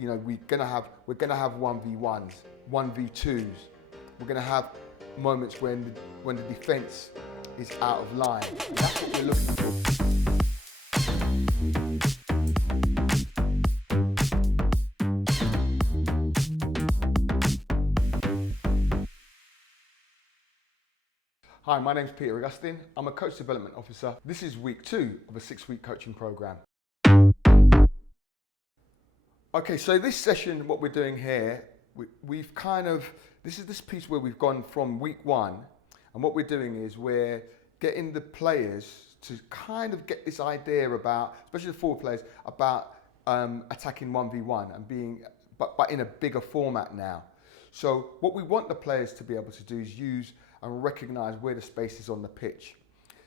we're gonna have 1v1s, 1v2s. We're gonna have moments when the defence is out of line. And that's what we're looking for. Hi, my name's Augustine. I'm a Coach Development Officer. This is week 2 of a 6-week coaching program. Okay, so this session, what we're doing here, this is this piece where we've gone from week 1, and what we're doing is we're getting the players to kind of get this idea about, especially the forward players, about attacking 1v1 and but in a bigger format now. So what we want the players to be able to do is use and recognise where the space is on the pitch.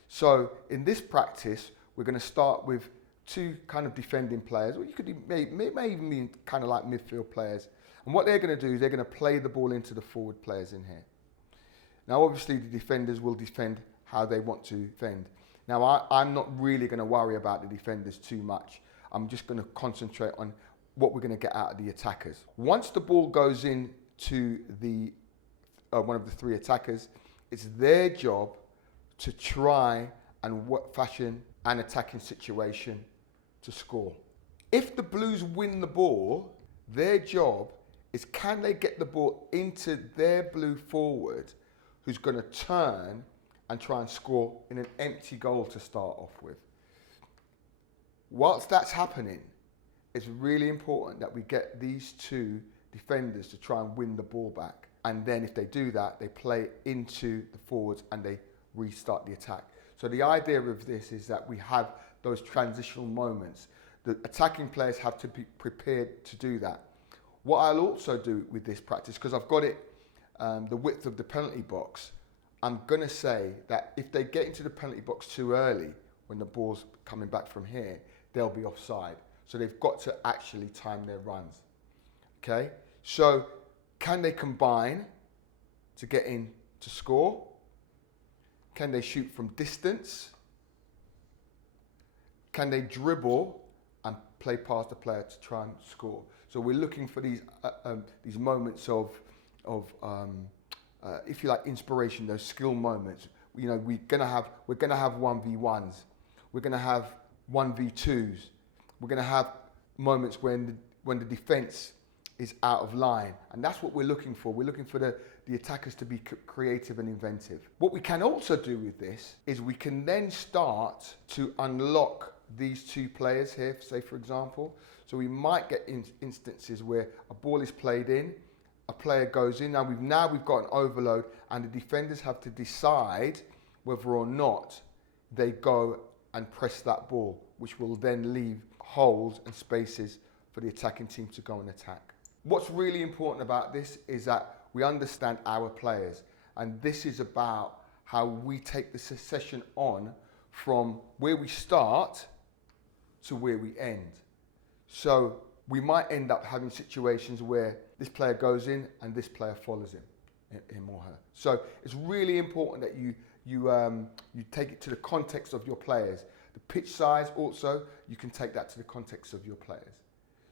So in this practice, we're going to start with 2 kind of defending players, or you could may even be kind of like midfield players. And what they're going to do is they're going to play the ball into the forward players in here. Now, obviously, the defenders will defend how they want to defend. Now, I'm not really going to worry about the defenders too much. I'm just going to concentrate on what we're going to get out of the attackers. Once the ball goes in to the one of the 3 attackers, it's their job to try and fashion an attacking situation to score. If the Blues win the ball, their job is, can they get the ball into their blue forward, who's going to turn and try and score in an empty goal to start off with. Whilst that's happening, it's really important that we get these 2 defenders to try and win the ball back. And then if they do that, they play into the forwards and they restart the attack. So the idea of this is that we have those transitional moments. The attacking players have to be prepared to do that. What I'll also do with this practice, because I've got it the width of the penalty box, I'm going to say that if they get into the penalty box too early, when the ball's coming back from here, they'll be offside. So they've got to actually time their runs. Okay? So can they combine to get in to score? Can they shoot from distance? Can they dribble and play past the player to try and score? So we're looking for these moments of if you like, inspiration, those skill moments. We're gonna have 1v1s. We're gonna have 1v2s. We're gonna have moments when the defence is out of line, and that's what we're looking for. We're looking for the attackers to be creative and inventive. What we can also do with this is we can then start to unlock these 2 players here, say for example. So we might get instances where a ball is played in, a player goes in. Now we've got an overload, and the defenders have to decide whether or not they go and press that ball, which will then leave holes and spaces for the attacking team to go and attack. What's really important about this is that we understand our players, and this is about how we take the session on from where we start to where we end. So we might end up having situations where this player goes in and this player follows him or her. So it's really important that you take it to the context of your players. The pitch size also, you can take that to the context of your players.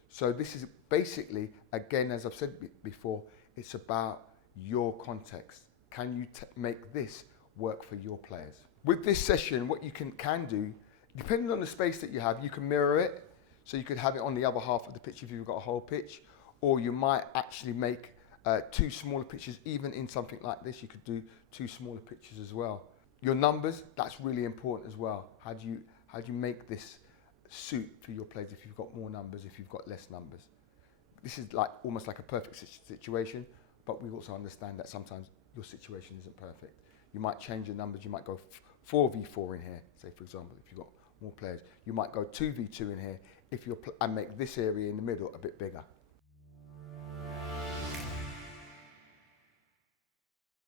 So this is basically, again, as I've said before, it's about your context. Can you make this work for your players? With this session, what you can do, depending on the space that you have, you can mirror it. So you could have it on the other half of the pitch if you've got a whole pitch, or you might actually make 2 smaller pitches. Even in something like this, you could do 2 smaller pitches as well. Your numbers, that's really important as well. How do you make this suit for your players if you've got more numbers, if you've got less numbers? This is like almost like a perfect situation, but we also understand that sometimes your situation isn't perfect. You might change your numbers. You might go 4v4 in here, say for example, if you've got more players. You might go 2v2 in here and make this area in the middle a bit bigger.